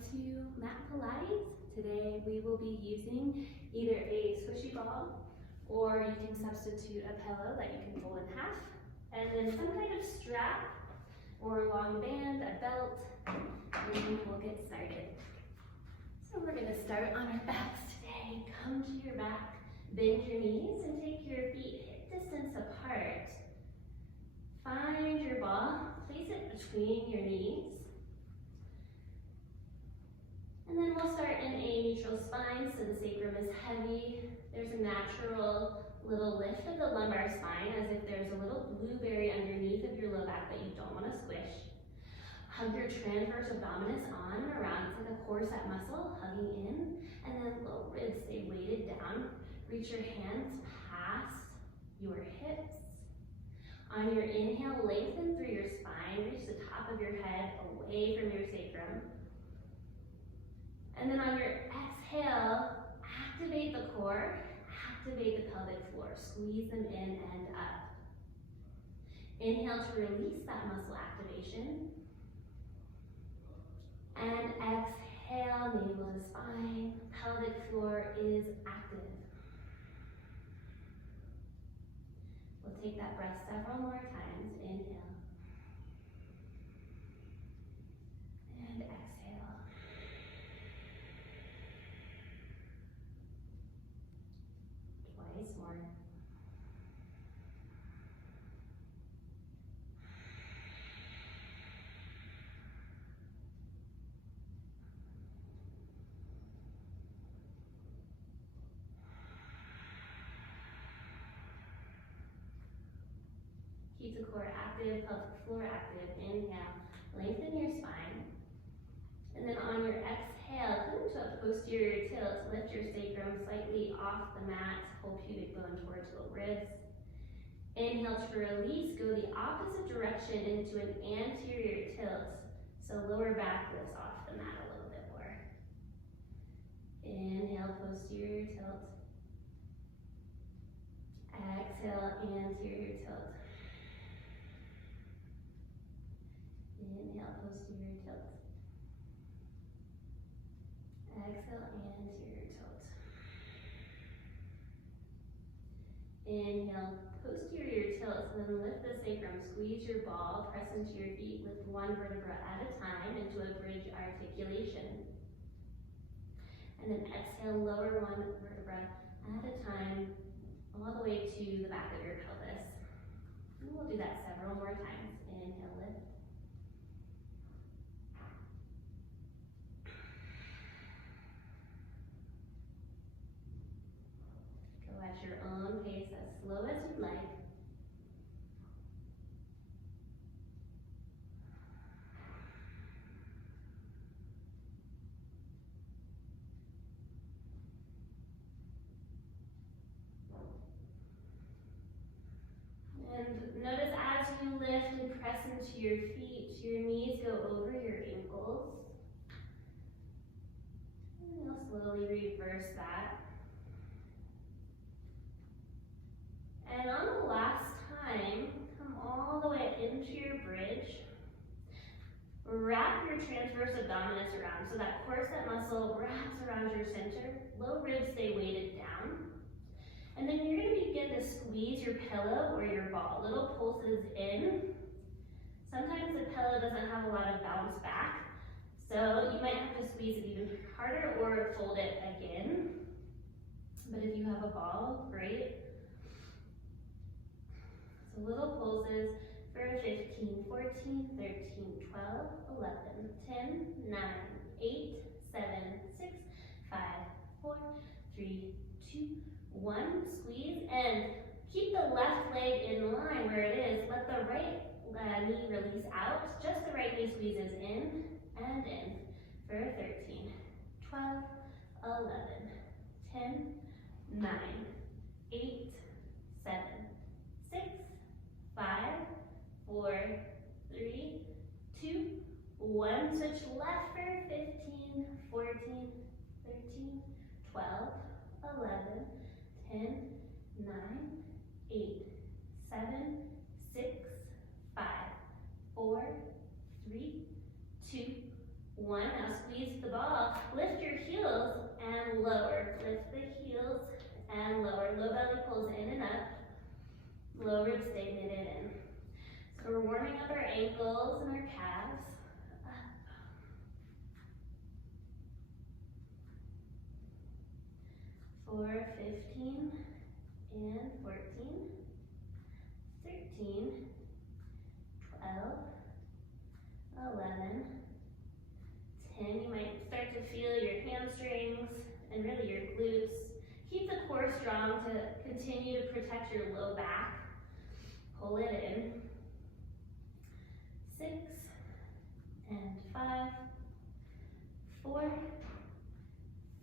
Welcome to Mat Pilates. Today we will be using either a squishy ball or you can substitute a pillow that you can fold in half, and then some kind of strap or long band, a belt, and we'll get started. So we're going to start on our backs today. Come to your back, bend your knees and take your feet hip distance apart. Find your ball, place it between your knees. And then we'll start in a neutral spine, so the sacrum is heavy. There's a natural little lift of the lumbar spine, as if there's a little blueberry underneath of your low back that you don't want to squish. Hug your transverse abdominis on and around. It's like a corset muscle, hugging in. And then low ribs stay weighted down. Reach your hands past your hips. On your inhale, lengthen through your spine. Reach the top of your head away from your sacrum. And then on your exhale, activate the core, activate the pelvic floor. Squeeze them in and up. Inhale to release that muscle activation. And exhale, navel to spine. Pelvic floor is active. We'll take that breath several more times. Inhale. And exhale. Twice more. Keep the core active, pelvic floor active. Inhale, lengthen your spine. And then on your exhale, come to a posterior tilt. Lift your sacrum slightly off the mat. Pull pubic bone towards low ribs. Inhale to release. Go the opposite direction into an anterior tilt. So lower back lifts off the mat a little bit more. Inhale, posterior tilt. Exhale, anterior tilt. Inhale, posterior tilt. Exhale, anterior tilt. Inhale, posterior tilt, and then lift the sacrum. Squeeze your ball, press into your feet, lift one vertebra at a time into a bridge articulation. And then exhale, lower one vertebra at a time, all the way to the back of your pelvis. And we'll do that several more times. Inhale, lift. Go at your own pace, as slow as you'd like. And notice as you lift and press into your feet, your knees go over your ankles. And you'll slowly reverse that. And on the last time, come all the way into your bridge. Wrap your transverse abdominis around. So that corset muscle wraps around your center. Low ribs stay weighted down. And then you're going to begin to squeeze your pillow or your ball. Little pulses in. Sometimes the pillow doesn't have a lot of bounce back. So you might have to squeeze it even harder or fold it again. But if you have a ball, great. So little pulses for 15, 14, 13, 12, 11, 10, 9, 8, 7, 6, 5, 4, 3, 2, 1. Squeeze and keep the left leg in line where it is. Let the right knee release out. Just the right knee squeezes in and in for 13, 12, 11, 10, 9, 8, 7, 6, 5, 4, 3, 2, 1. Switch left for 15, 14, 13, 12, 11, 10, 9, 8, 7, 6, 5, 4, 3, 2, 1. Now squeeze the ball. Lift your heels and lower. Lift the heels and lower. Low belly pulls in and up. Low ribs stay knitted in. So we're warming up our ankles and our calves. Up. 4, 15, and 14, 13, 12, 11, 10. You might start to feel your hamstrings and really your glutes. Keep the core strong to continue to protect your low back. Pull it in. 6, and 5, 4,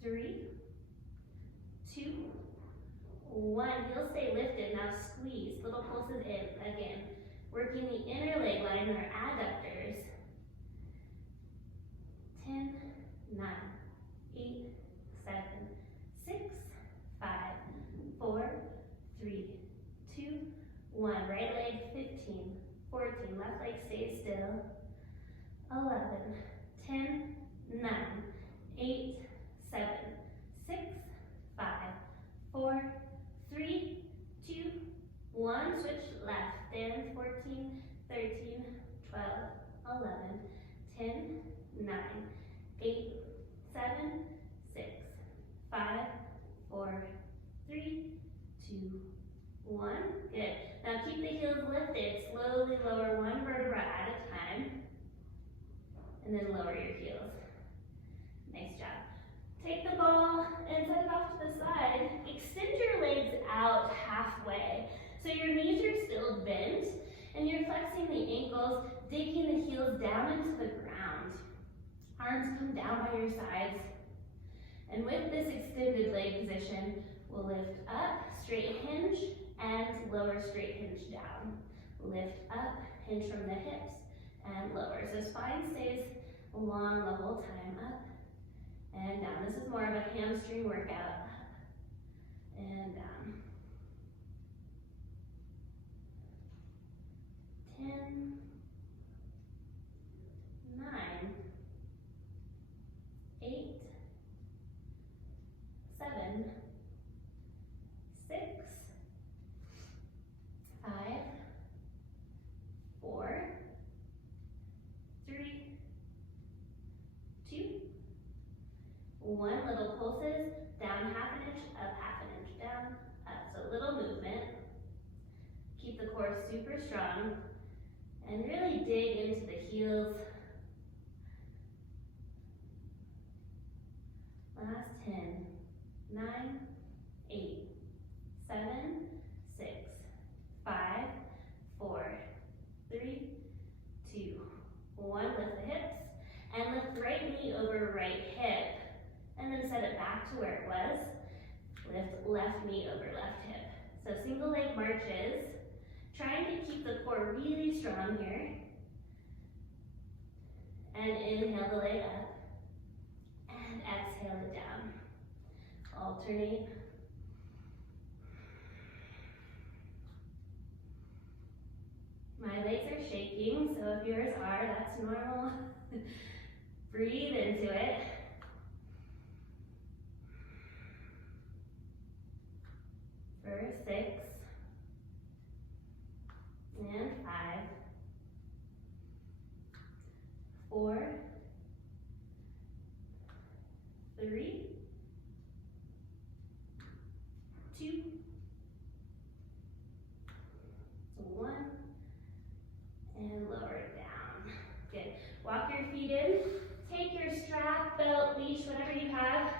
3, 2, 1. Heels stay lifted. Now squeeze. Little pulses in. Again, working the inner leg line, our adductors. 10, 9, 8, 7, 6, 5, 4, 3, 2, 1. Right leg 15, 14. Left leg stays still. 11, 10, 9, 8, 7, 6, 5, 4, 3, 2, 1. Switch left. Then 14, 13, 12, 11, 10, 9, 8, 7, 6, 5, 4, 3, 2, 1. Good. Now keep the heels lifted. Slowly lower one vertebra at a time. And then lower your heels. Nice job. Take the ball and set it off to the side. Extend your legs out halfway. So your knees are still bent and you're flexing the ankles, digging the heels down into the ground. Arms come down by your sides. And with this extended leg position, we'll lift up, straight hinge, and lower, straight hinge down. Lift up, hinge from the hips, and lower. So spine stays long the whole time. Up and down. This is more of a hamstring workout. Up and down. 10, 9, 8, 7, 6, 5, 4, 3, 2, 1. Little pulses, down half an inch, up half an inch, down, up. So little movement. Keep the core super strong and really dig into the heels. Last 10, 9, 8, 7, 6, 5, 4, 3, 2, 1. Lift the hips and lift right knee over right hip. And then set it back to where it was. Lift left knee over left hip. So single leg marches. Trying to keep the core really strong here. And inhale the leg up. And exhale it down. Alternate. My legs are shaking, so if yours are, that's normal. Breathe into it. For 6, and 5, 4, 3, 2, 1, and lower it down. Good. Walk your feet in. Take your strap, belt, leash, whatever you have.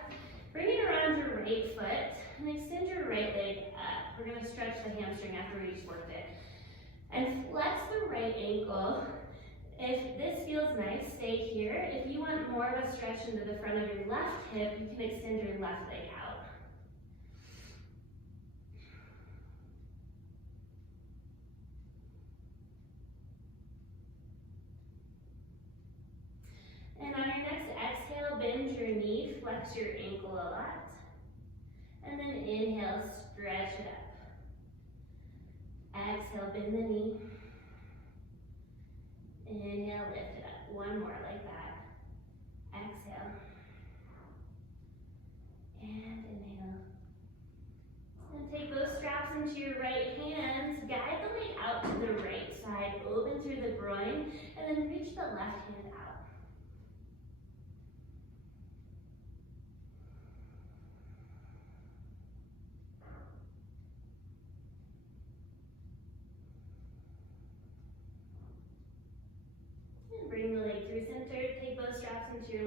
Bring it around your right foot and extend your right leg up. We're going to stretch the hamstring after we just worked it. And flex the right ankle. If this feels nice, stay here. If you want more of a stretch into the front of your left hip, you can extend your left leg out. And on your next exhale, bend your knee, flex your ankle a lot. And then inhale, stretch it up. Exhale, bend the knee. Inhale, lift it up. One more like that.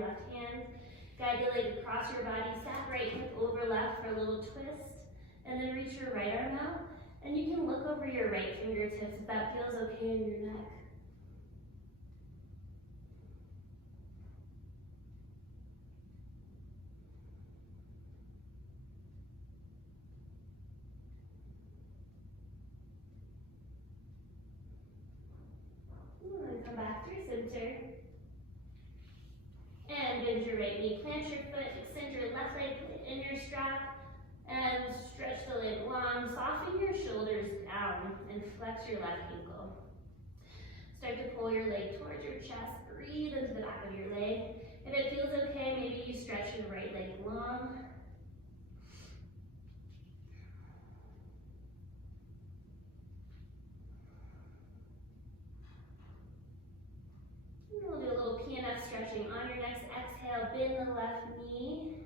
left hand. Guide the leg across your body, stack right hip over left for a little twist, and then reach your right arm out. And you can look over your right fingertips if that feels okay in your neck. And then come back through center. And bend your right knee, plant your foot, extend your left leg in your strap, and stretch the leg long. Soften your shoulders down and flex your left ankle. Start to pull your leg towards your chest. Breathe into the back of your leg. If it feels okay, maybe you stretch your right leg long. And we'll do a little PNF stretching on your next exhale. Bend the left knee.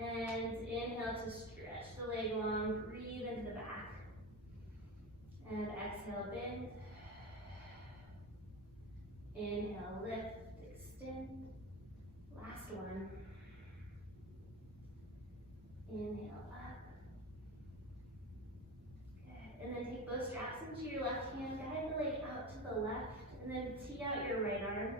And inhale to stretch the leg long. Breathe into the back. And exhale, bend. Inhale, lift, extend. Last one. Inhale up. Good. And then take both straps into your left hand. Guide the leg out to the left. And then tee out your right arm.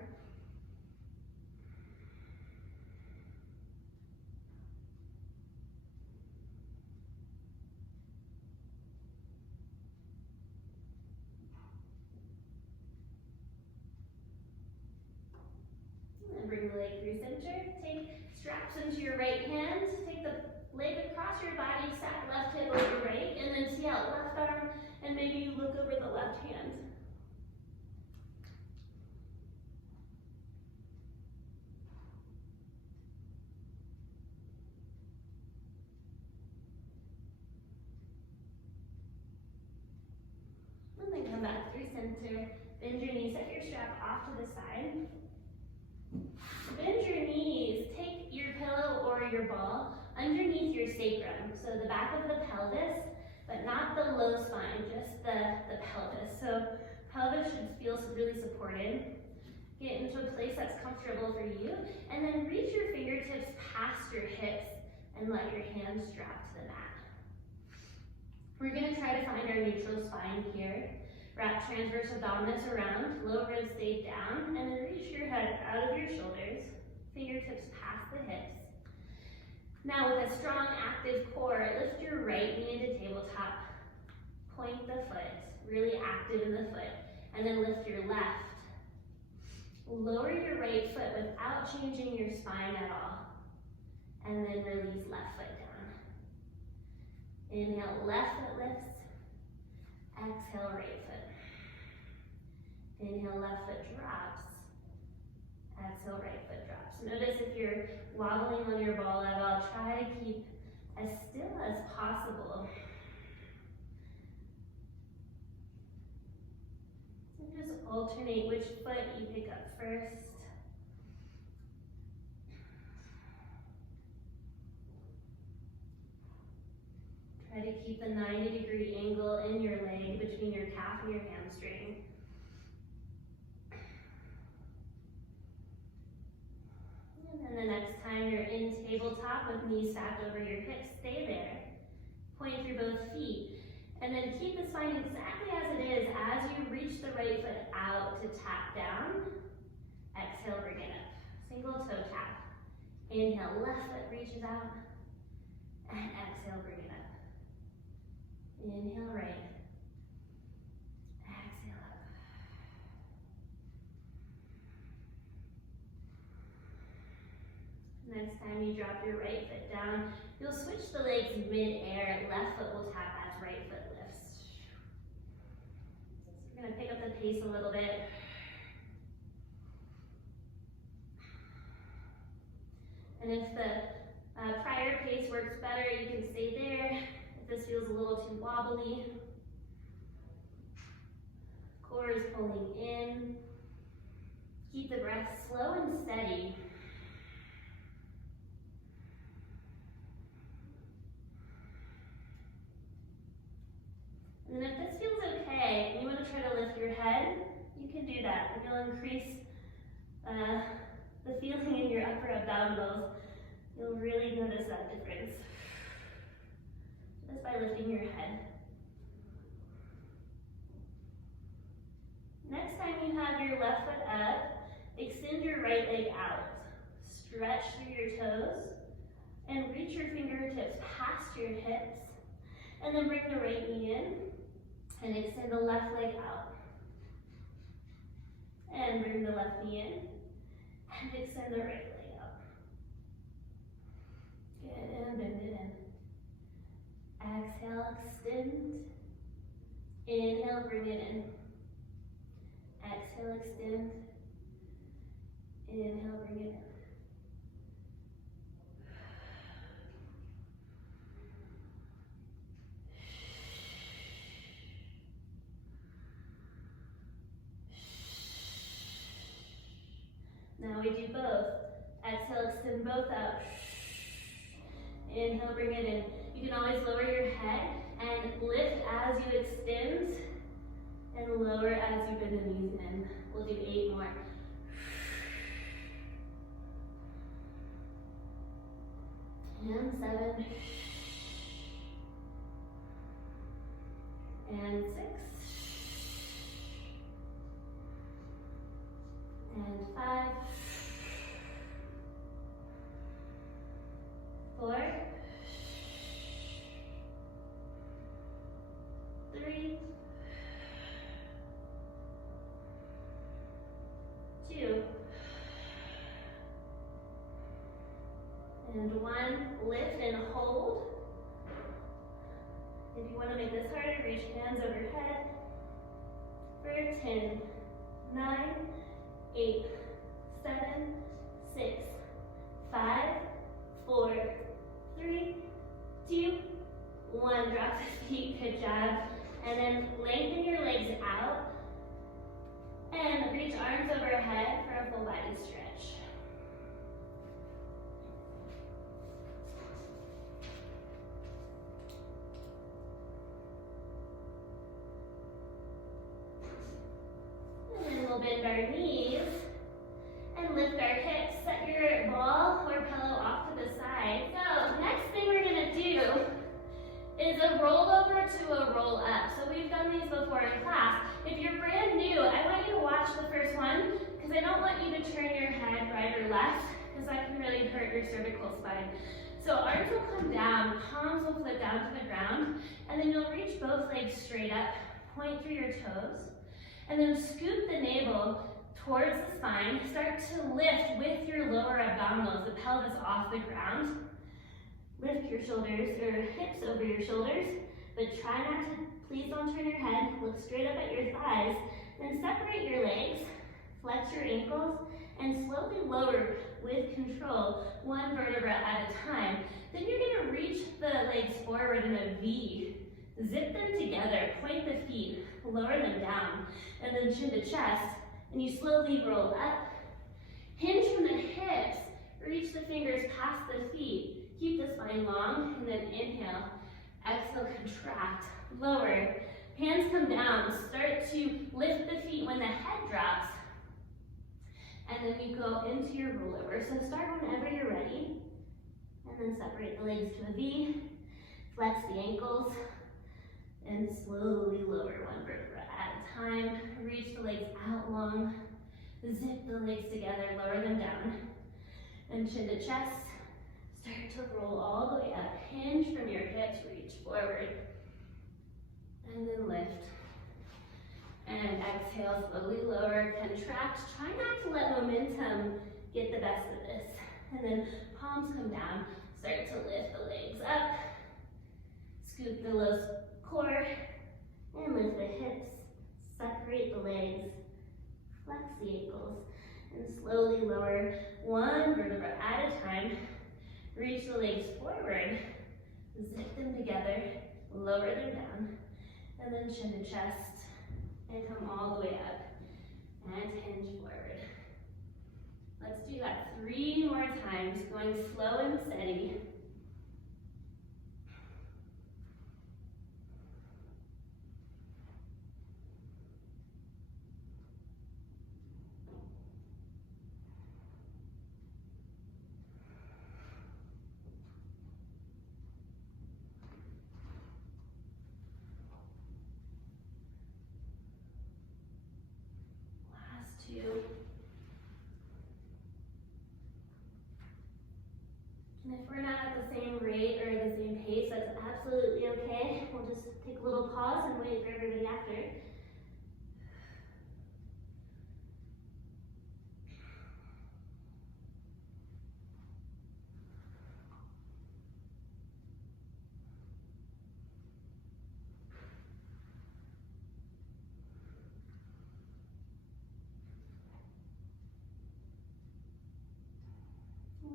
And bring the leg through center. Take straps into your right hand. Take the leg across your body. Stack left hip over right. And then tee out left arm. And maybe you look over the left hand. And then come back through center. Bend your knees, set your strap off to the side. Bend your knees, take your pillow or your ball underneath your sacrum, so the back of the pelvis, but not the low spine, just the pelvis. So pelvis should feel really supported. Get into a place that's comfortable for you, and then reach your fingertips past your hips and let your hands drop to the mat. We're gonna try to find our neutral spine here. Wrap transverse abdominis around, low ribs stay down, and then reach your head out of your shoulders, fingertips past the hips. Now with a strong active core, lift your right knee into tabletop, point the foot, really active in the foot, and then lift your left. Lower your right foot without changing your spine at all, and then release left foot down. Inhale, left foot lifts, exhale, right foot. Inhale, left foot drops. Exhale, right foot drops. Notice if you're wobbling on your ball at all, try to keep as still as possible. And just alternate which foot you pick up first. Try to keep a 90-degree angle in your leg between your calf and your hamstring. And then the next time you're in tabletop with knees stacked over your hips, stay there. Point through both feet. And then keep the spine exactly as it is as you reach the right foot out to tap down. Exhale, bring it up. Single toe tap. Inhale, left foot reaches out. And exhale, bring it up. Inhale, right. Exhale, up. Next time you drop your right foot down, you'll switch the legs mid-air. Left foot will tap as right foot lifts. So we're going to pick up the pace a little bit. And if the prior pace works better, you can stay there. If this feels a little too wobbly, core is pulling in. Keep the breath slow and steady. And then if this feels okay, and you want to try to lift your head, you can do that. And you'll increase the feeling dumbbells, you'll really notice that difference. Just by lifting your head. Next time you have your left foot up, extend your right leg out. Stretch through your toes and reach your fingertips past your hips. And then bring the right knee in and extend the left leg out. And bring the left knee in and extend the right leg out. Good, and bend it in. Exhale, extend. Inhale, bring it in. Exhale, extend. Inhale, bring it in. Now we do both. Exhale, extend both out. Inhale, bring it in. You can always lower your head and lift as you extend and lower as you bend the knees in. We'll do 8 more. And 7. And 6. And 5. 4. 3. 2. And 1. Lift and hold. If you want to make this harder, reach hands overhead for 10, 9, 8, 7, 6, 5, 4, 3, 2, 1. Drop the feet, good job. And then lengthen your legs out and reach arms overhead for a full body stretch. And then we'll bend our knees and lift our hips. Set your ball or pillow off to the side. So next thing we're going to do is a rollover to a roll up. So we've done these before in class. If you're brand new, I want you to watch the first one because I don't want you to turn your head right or left because that can really hurt your cervical spine. So arms will come down, palms will flip down to the ground, and then you'll reach both legs straight up, point through your toes, and then scoop the navel towards the spine. Start to lift with your lower abdominals, the pelvis off the ground. Lift your shoulders or hips over your shoulders, but try not to, please don't turn your head. Look straight up at your thighs. Then separate your legs, flex your ankles, and slowly lower with control, 1 vertebra at a time. Then you're going to reach the legs forward in a V. Zip them together, point the feet, lower them down, and then chin to chest. And you slowly roll up. Hinge from the hips, reach the fingers past the feet. Keep the spine long, and then inhale. Exhale, contract, lower. Hands come down. Start to lift the feet when the head drops. And then you go into your rollover. So start whenever you're ready. And then separate the legs to a V. Flex the ankles. And slowly lower 1 vertebra at a time. Reach the legs out long. Zip the legs together, lower them down. And chin to chest. Start to roll all the way up. Hinge from your hips, reach forward. And then lift. And exhale, slowly lower, contract. Try not to let momentum get the best of this. And then palms come down. Start to lift the legs up. Scoop the low core. And lift the hips. Separate the legs. Flex the ankles. And slowly lower 1 vertebra at a time. Reach the legs forward, zip them together, lower them down, and then chin to chest, and come all the way up, and hinge forward. Let's do that 3 more times, going slow and steady. And if we're not at the same rate or the same pace, that's absolutely okay. We'll just take a little pause and wait for everybody after.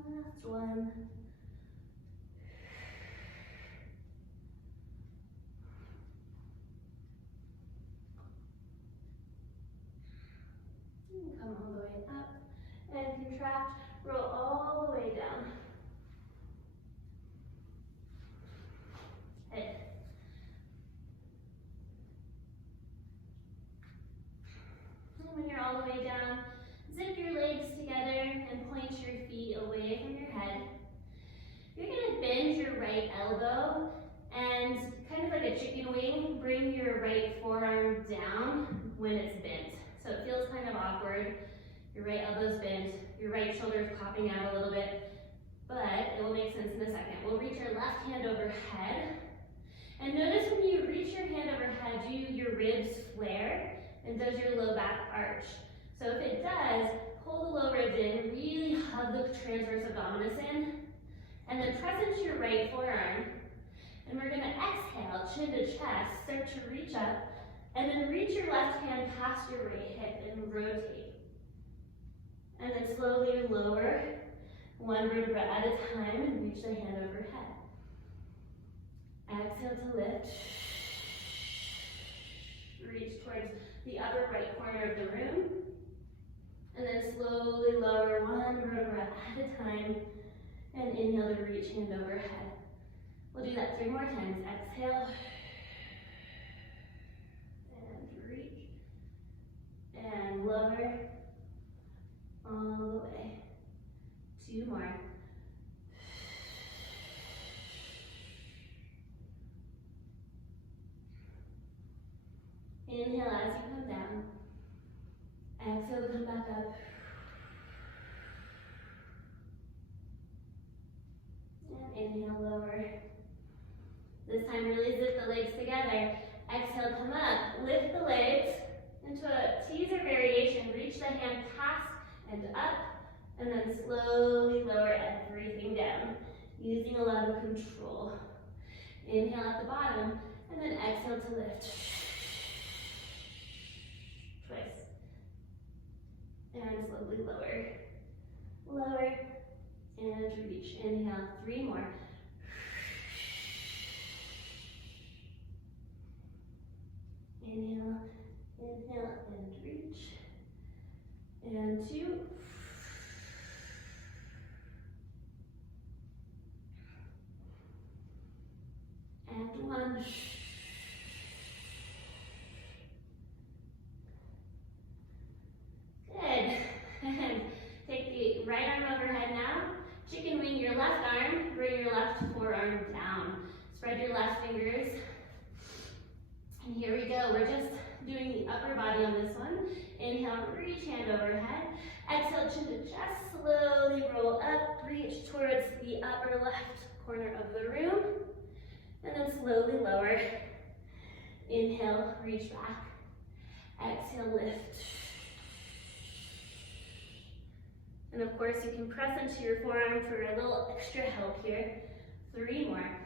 Last one. Come all the way up and contract, roll all the way down. Good. And when you're all the way down, zip your legs together and point your feet away from your head. You're gonna bend your right elbow and kind of like a chicken wing, bring your right forearm down when it's bent. So it feels kind of awkward. Your right elbow's bent, your right shoulder's popping out a little bit, but it will make sense in a second. We'll reach our left hand overhead. And notice when you reach your hand overhead, do your ribs flare and does your low back arch? So if it does, pull the low ribs in, really hug the transverse abdominis in, and then press into your right forearm. And we're gonna exhale, chin to chest, start to reach up, and then reach your left hand past your right hip and rotate. And then slowly lower, one vertebra at a time, and reach the hand overhead. Exhale to lift. Reach towards the upper right corner of the room. And then slowly lower one vertebra at a time. And inhale to reach hand overhead. We'll do that 3 more times. Exhale. And reach. And lower. All the way. 2 more. Inhale as you come down. Exhale to come back up. And inhale, lower. This time really zip the legs together. Exhale, come up. Lift the legs into a teaser variation. Reach the hand past and up. And then slowly lower everything down, using a lot of control. Inhale at the bottom, and then exhale to lift. Twice. And slowly lower. Lower, and reach. Inhale, 3 more. Inhale, inhale, and reach. And 2. And 1. Good. Take the right arm overhead now. Chicken wing your left arm. Bring your left forearm down. Spread your left fingers. And here we go. We're just doing the upper body on this one. Inhale, reach hand overhead. Exhale, chin to chest. Slowly roll up. Reach towards the upper left corner of the room. And then slowly lower. Inhale, reach back. Exhale, lift. And of course, you can press into your forearm for a little extra help here. 3 more.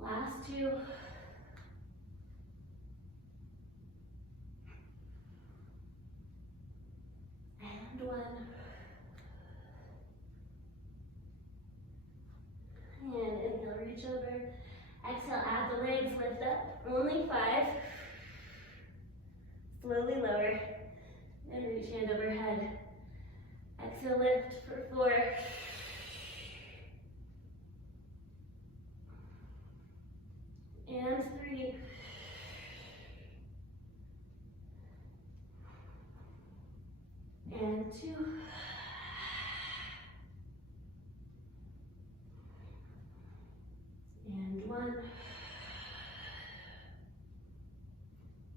Last 2. And 1. And inhale, reach over. Exhale, add the legs, lift up. Only 5. Slowly lower. And reach hand overhead. Exhale, lift for 4. And 3. And 2. And 1.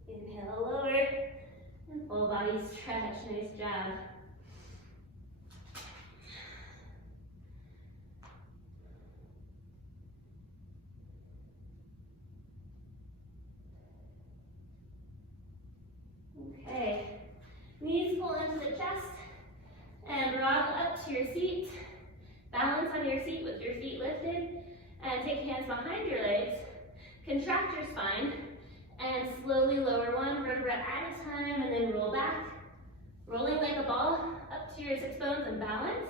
Inhale, lower. Full body stretch, nice job. Okay, knees pull into the chest and rock up to your seat. Balance on your seat with your feet lifted and take hands behind your legs. Contract your spine and slowly lower one vertebra at a time and then roll back. Rolling like a ball up to your sits bones and balance.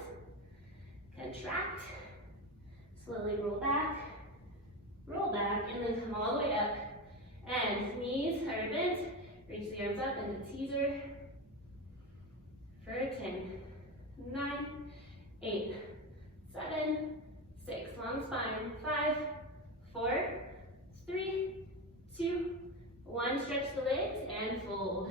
Contract, slowly roll back, and then come all the way up. And knees are bent, reach the arms up into teaser for 10, 9, 8, 7, 6, long spine, 5, 4, 3, 2, 1, stretch the legs and fold.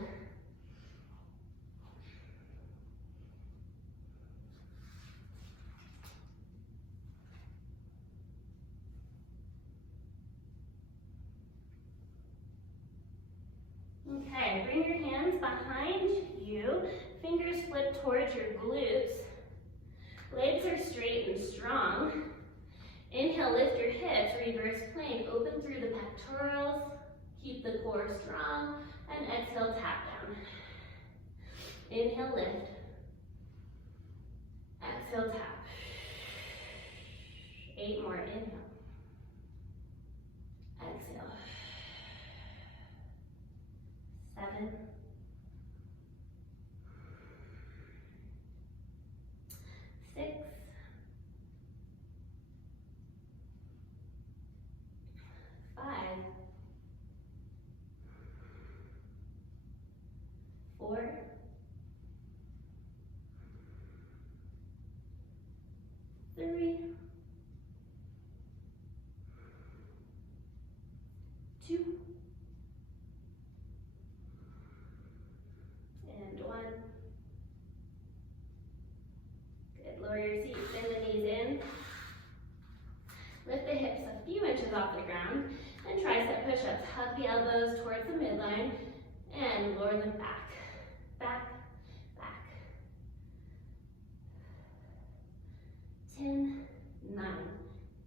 Okay, bring your hands behind you, fingers flip towards your glutes. Legs are straight and strong. Inhale, lift your hips, reverse plank, open through the pectorals, keep the core strong, and exhale, tap down. Inhale, lift. Exhale, tap. 8 more, inhale. Exhale. 7. 6. 5. 4. 3. 2. And 1. Good. Lower your seat, bend the knees in. Lift the hips a few inches off the ground and tricep push-ups. Hug the elbows towards the midline and lower them back, back, back. 10, 9,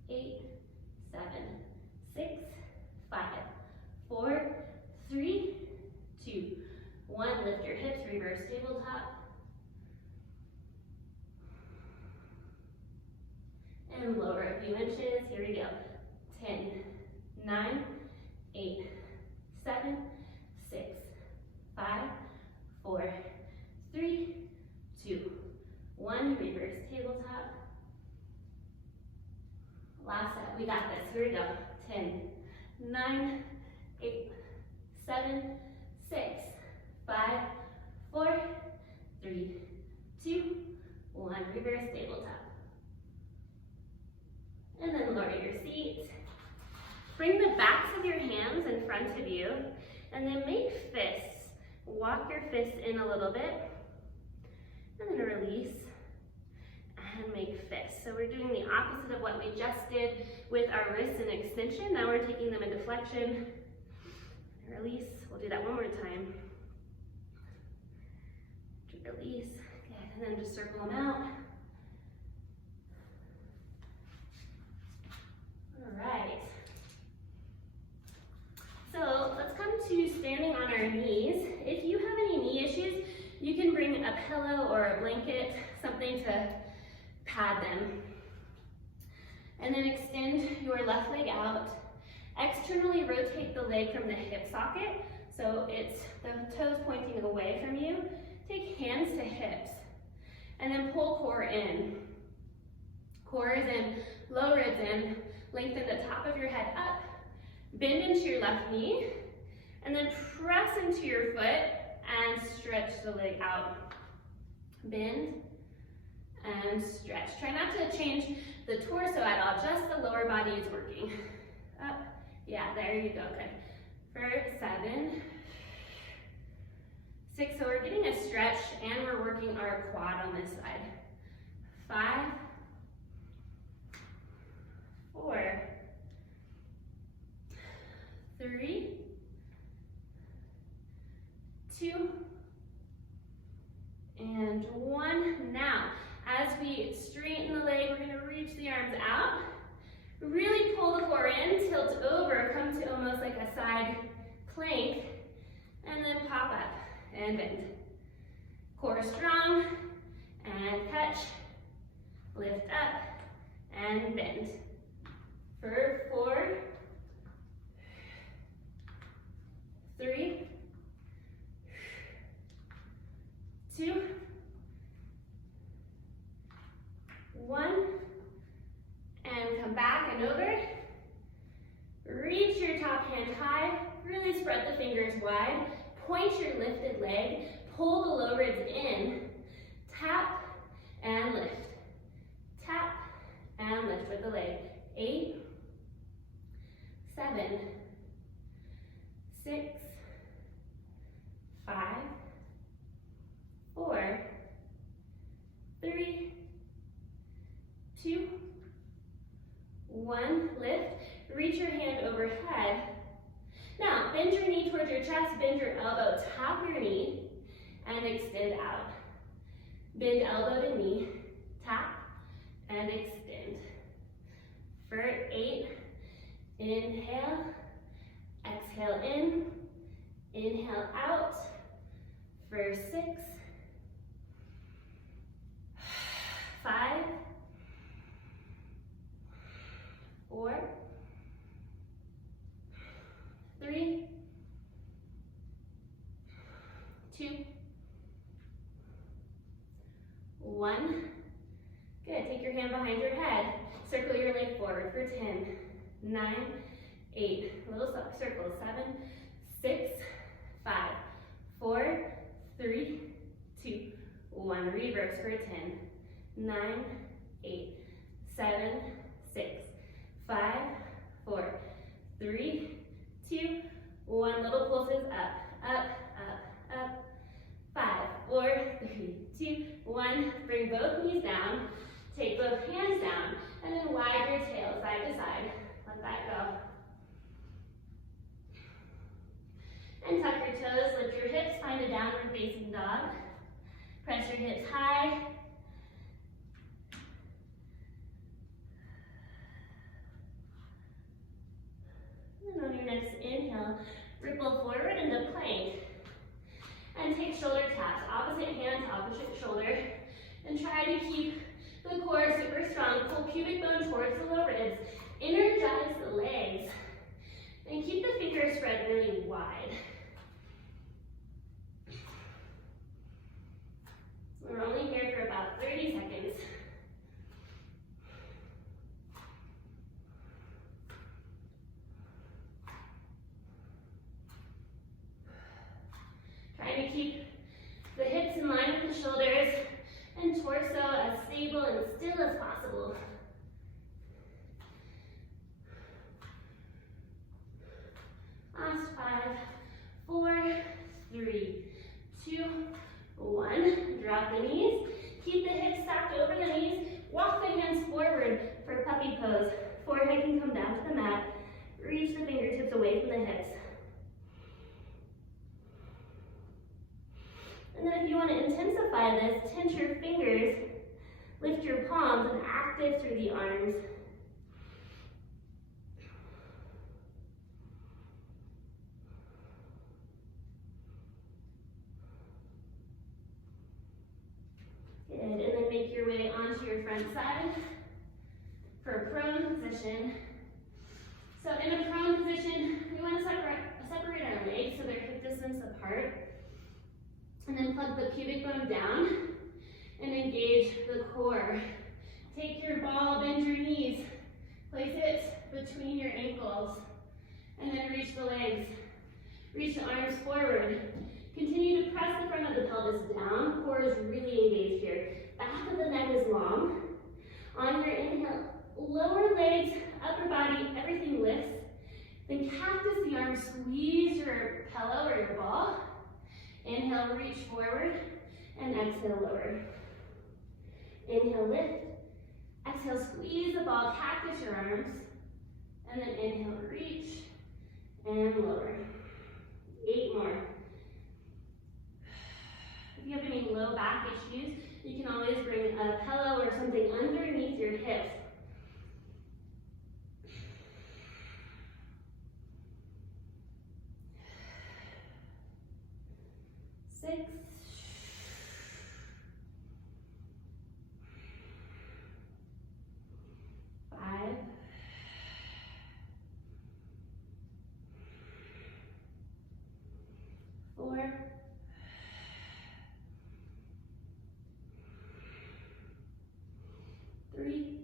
8, 7, 6, 5, 4, 3, 2, 1. Lift your hips, reverse tabletop. And lower a few inches. Here we go. 10, 9, 8, 7, 6, 5, 4, 3, 2, 1. Reverse tabletop. Last set. We got this. Here we go. 10, 9, 8, 7, 6, 5, 4, 3, 2, 1. Reverse tabletop. And then lower your seat. Bring the backs of your hands in front of you and then make fists. Walk your fists in a little bit and then release and make fists. So we're doing the opposite of what we just did with our wrists in extension. Now we're taking them into flexion. Release. We'll do that one more time. Release. Good. And then just circle them out. Alright, so let's come to standing on our knees. If you have any knee issues, you can bring a pillow or a blanket, something to pad them. And then extend your left leg out. Externally rotate the leg from the hip socket, so it's the toes pointing away from you. Take hands to hips, and then pull core in. Core is in, low ribs in. Lengthen the top of your head up, bend into your left knee, and then press into your foot and stretch the leg out. Bend and stretch. Try not to change the torso at all, just the lower body is working. Up, yeah, there you go, good. For 7, 6, so we're getting a stretch and we're working our quad on this side. 5, 4, 3, 2, and 1. Now, as we straighten the leg, we're gonna reach the arms out. Really pull the core in, tilt over, come to almost like a side plank, and then pop up and bend. Core strong, and catch, lift up, and bend. For 4, 3, 2, 1, and come back and over. Reach your top hand high, really spread the fingers wide, point your lifted leg, pull the low ribs in, tap and lift, tap and lift with the leg. 8, 7, 6, 5, 4, 3, 2, 1, lift, reach your hand overhead. Now, bend your knee towards your chest, bend your elbow, tap your knee, and extend out. Bend elbow to knee, tap, and extend. For 8, inhale, exhale in, inhale out. For 6, 5, 4, 3, 2, 1. Good, take your hand behind your head. Circle your leg forward for 10, 9, 8. Little circle, 7, 6, 5, 4, 3, 2, 1. Reverse for 10, 9, 8, 7, 6, 5, 4, 3, 2, 1. Little pulses up, up, up, up. 5, 4, 3, 2, 1. Bring both knees down. Take both hands down, and then wag your tail side to side. Let that go. And tuck your toes, lift your hips, find a downward facing dog. Press your hips high. And on your next inhale, ripple forward into plank. And take shoulder taps, opposite hand to opposite shoulder. And try to keep the core super strong. Pull pubic bone towards the low ribs. Energize the legs. And keep the fingers spread really wide. We're only here for about 30 seconds. Trying to keep the hips in line with the shoulders and torso as stable and still as possible. Last 5, 4, 3, 2, 1. Drop the knees. Keep the hips stacked over the knees. Walk the hands forward for puppy pose. Forehead can come down to the mat. Reach the fingertips away from the hips. And then if you want to intensify this, tense your fingers, lift your palms, and active through the arms. Good, and then make your way onto your front side for a prone position. So in a prone position, we want to separate our legs so they're hip distance apart. And then plug the pubic bone down and engage the core. Take your ball, bend your knees, place it between your ankles, and then reach the legs. Reach the arms forward. Continue to press the front of the pelvis down. Core is really engaged here. Back of the neck is long. On your inhale, lower legs, upper body, everything lifts. Then cactus the arms, squeeze your pillow or your ball. Inhale, reach forward, and exhale, lower. Inhale, lift. Exhale, squeeze the ball, cactus your arms. And then inhale, reach, and lower. 8 more. If you have any low back issues, you can always bring a pillow or something underneath your hips. 6, 5, 4, 3,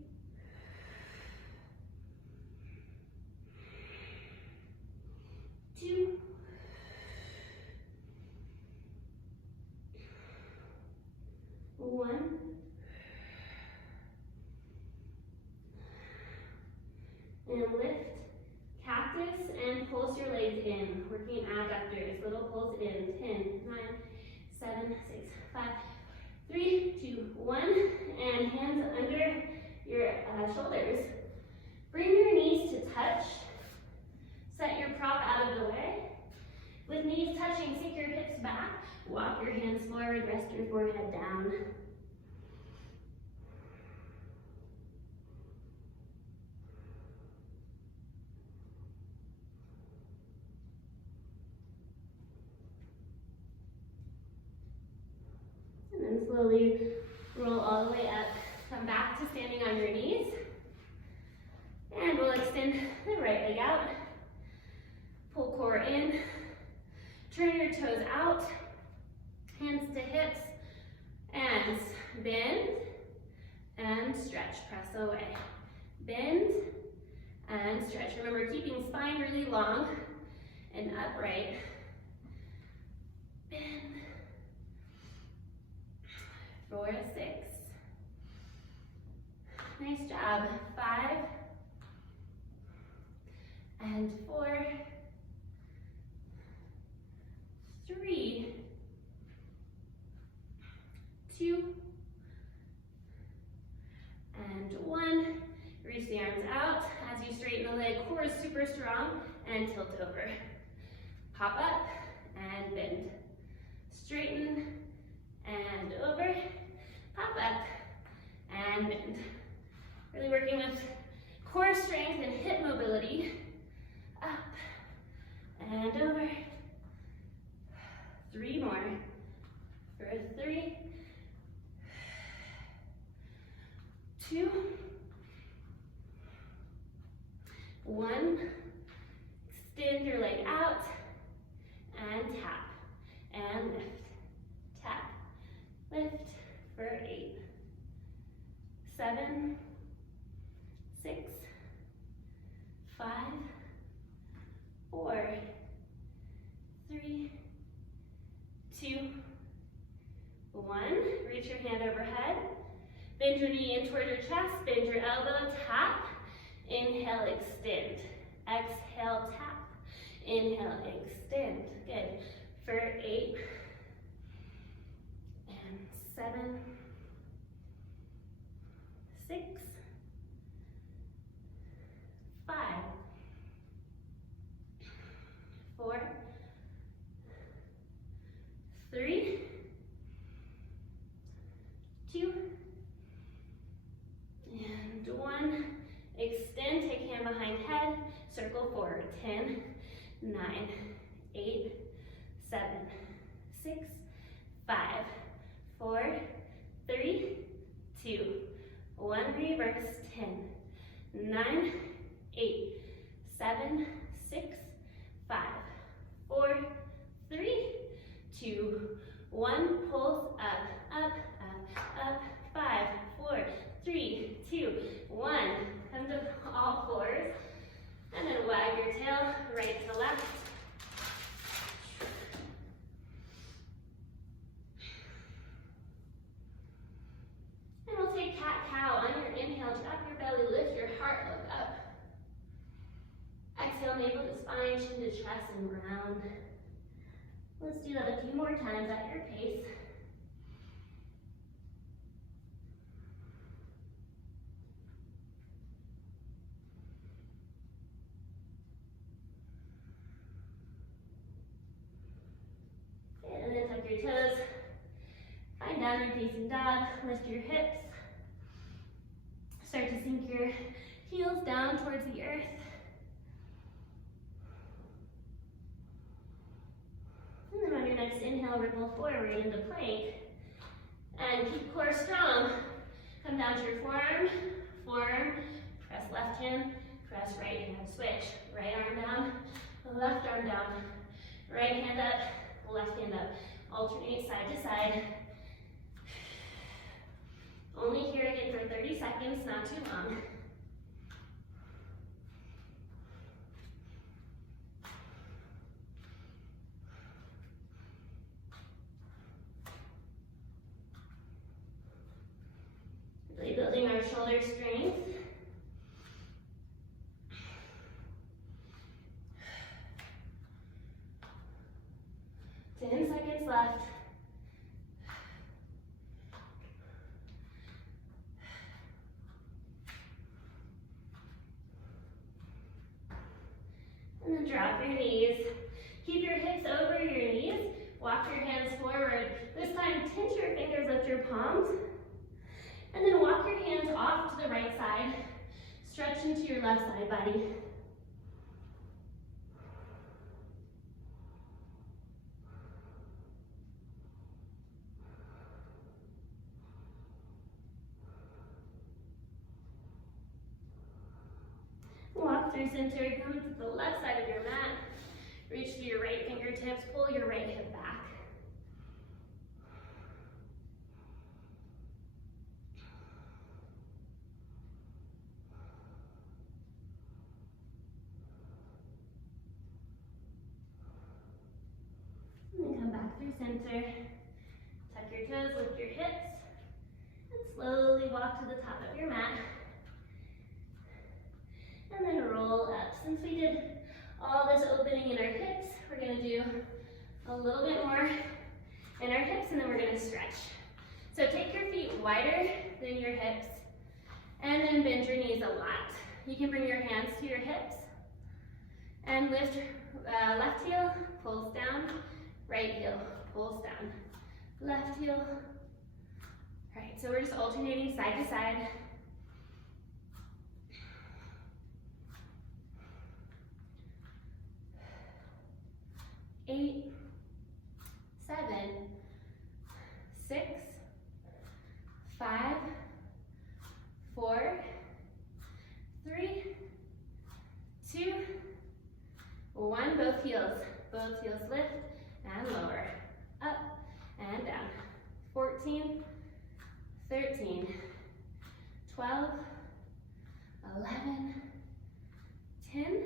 2, 1. And lift, cactus, and pulse your legs in. Working adductors, little pulse in. 10, 9, 7, 6, 5, 3, 2, 1. And hands under your shoulders. Bring your knees to touch. Set your prop out of the way. With knees touching, take your hips back. Walk your hands forward, rest your forehead down. And then slowly roll all the way up. Come back to standing on your knees. And we'll extend the right leg out. Pull core in. Turn your toes out. Hands to hips. And bend and stretch. Press away. Bend and stretch. Remember, keeping spine really long and upright. Bend. For 6. Nice job. 5 and 4, 3, 2, and 1. Reach the arms out as you straighten the leg. Core is super strong and tilt over. Pop up and bend. Straighten and over. Pop up and bend. Really working with core strength and hip mobility. Up and over. 3 more. For 3, 2, 1. Extend your leg out and tap and lift. Tap, lift for 8, 7, 6, 5, 4, 3, 2, 1. Reach your hand overhead. Bend your knee in towards your chest. Bend your elbow. Tap. Inhale, extend. Exhale, tap. Inhale, extend. Good. For 8 and 7, 6, 5, 4, 3, 2, and 1. Extend, take hand behind head, circle forward. 10, 9, 8, 7, 6, 5, 4, 3, 2, 1. Reverse. 10, 9, 8, 7, 6, 5, 4, 3, 2, 1. Pulse up, up, up, up. 5, 4, 3, 2, 1. Come to all fours. And then wag your tail right to left. And we'll take cat-cow. On your inhale, drop your belly, lift your heart, look up. Exhale, navel to spine, chin to chest, and round. Let's do that a few more times at your pace. And then tuck your toes. Find downward facing dog. Lift your hips. Start to sink your heels down towards the earth. And then on your next inhale, ripple forward into plank. And keep core strong. Come down to your forearm, forearm, press left hand, press right hand, switch. Right arm down, left arm down, right hand up, left hand up. Alternate side to side. Only here again for 30 seconds, not too long. Really building our shoulder strength. Left. And then drop your knees. Keep your hips over your knees. Walk your hands forward. This time, pinch your fingers, lift your palms. And then walk your hands off to the right side. Stretch into your left side body. Walk through center, come to the left side of your mat. Reach to your right fingertips, pull your right hip back. And then come back through center. Tuck your toes, lift your hips, and slowly walk to the top of your mat. And then roll up. Since we did all this opening in our hips, we're going to do a little bit more in our hips, and then we're going to stretch. So take your feet wider than your hips, and then bend your knees a lot. You can bring your hands to your hips, and lift left heel, pulls down, right heel, pulls down, left heel. All right, so we're just alternating side to side. 8, 7, 6, 5, 4, 3, 2, 1. Both heels lift and lower, up and down. 14, 13, 12, 11, 10,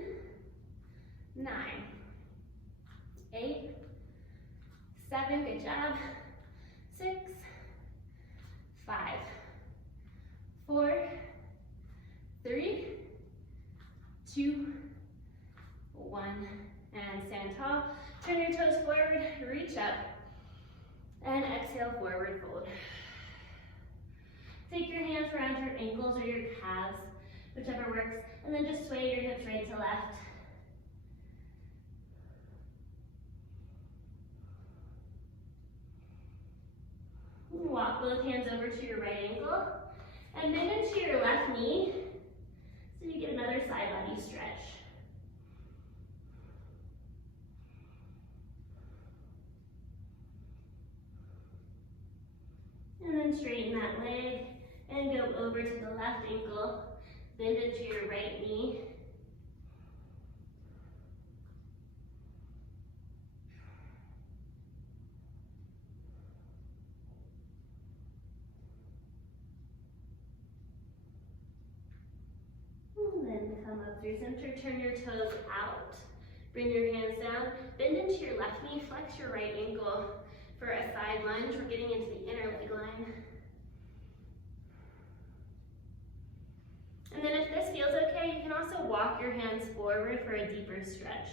9, 8, 7, good job. 6, 5, 4, 3, 2, 1. And stand tall. Turn your toes forward, reach up, and exhale, forward fold. Take your hands around your ankles or your calves, whichever works, and then just sway your hips right to left. Walk both hands over to your right ankle and bend into your left knee so you get another side body stretch. And then straighten that leg and go over to the left ankle, bend into your right knee. Then come up through center, turn your toes out. Bring your hands down, bend into your left knee, flex your right ankle for a side lunge. We're getting into the inner leg line. And then if this feels okay, you can also walk your hands forward for a deeper stretch.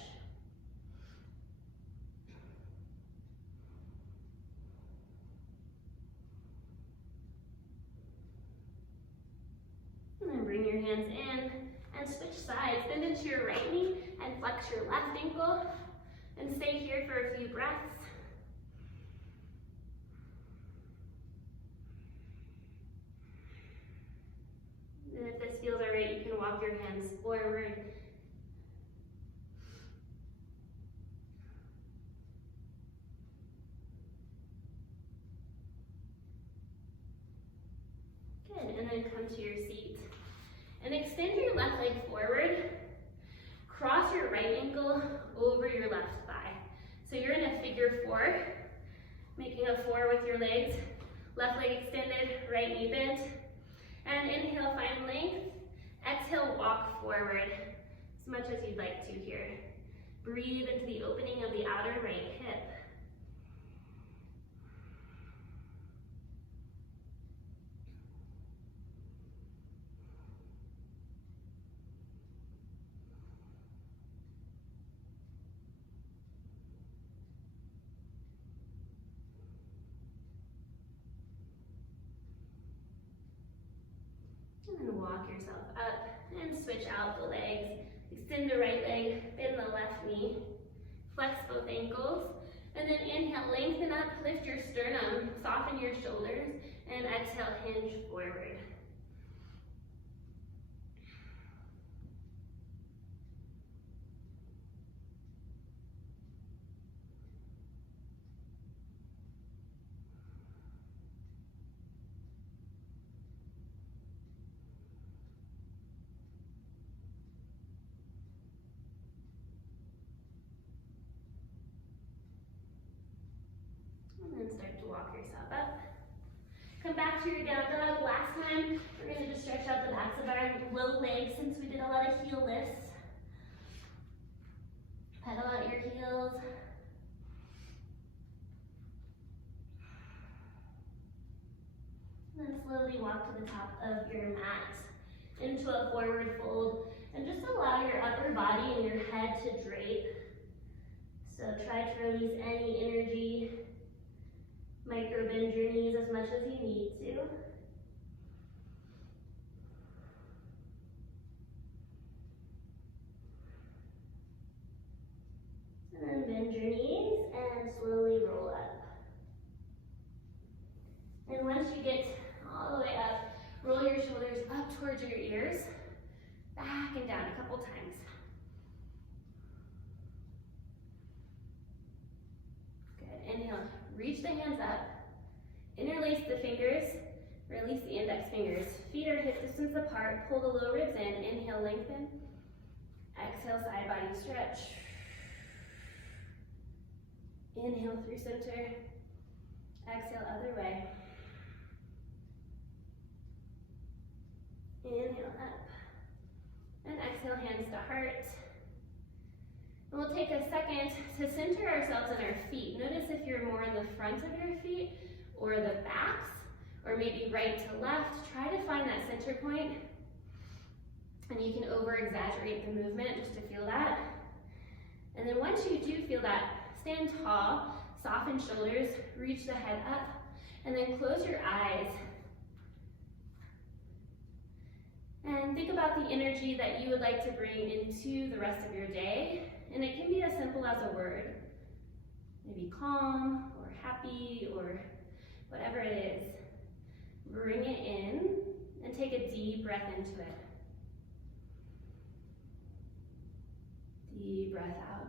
And then bring your hands in and switch sides. Bend into your right knee and flex your left ankle. And stay here for a few breaths. and then come to your seat. And extend your left leg forward. Cross your right ankle over your left thigh. So you're in a figure 4, making a 4 with your legs. Left leg extended, right knee bent. And inhale, find length. Exhale, walk forward as much as you'd like to here. Breathe into the opening of the outer right hip. And then walk yourself up and switch out the legs. Extend the right leg, bend the left knee. Flex both ankles. And then inhale, lengthen up, lift your sternum, soften your shoulders, and exhale, hinge forward. And then start to walk yourself up. Come back to your down dog. Last time, we're going to just stretch out the backs of our low legs since we did a lot of heel lifts. Pedal out your heels. And then slowly walk to the top of your mat into a forward fold. And just allow your upper body and your head to drape. So try to release any energy. Micro bend your knees as much as you need to. And then bend your knees and slowly roll up. And once you get all the way up, roll your shoulders up towards your ears, back and down a couple times. Good, inhale, reach the hands up, interlace the fingers, release the index fingers. Feet are hip distance apart, pull the low ribs in, inhale, lengthen. Exhale, side body stretch. Inhale through center, exhale other way. Inhale up, and exhale, hands to heart. And we'll take a second to center ourselves in our feet. Notice if you're more in the front of your feet or the backs, or maybe right to left. Try to find that center point. And you can over-exaggerate the movement just to feel that. And then once you do feel that, stand tall, soften shoulders, reach the head up, and then close your eyes. And think about the energy that you would like to bring into the rest of your day. And it can be as simple as a word. Maybe calm, or happy, or whatever it is. Bring it in, and take a deep breath into it. Deep breath out.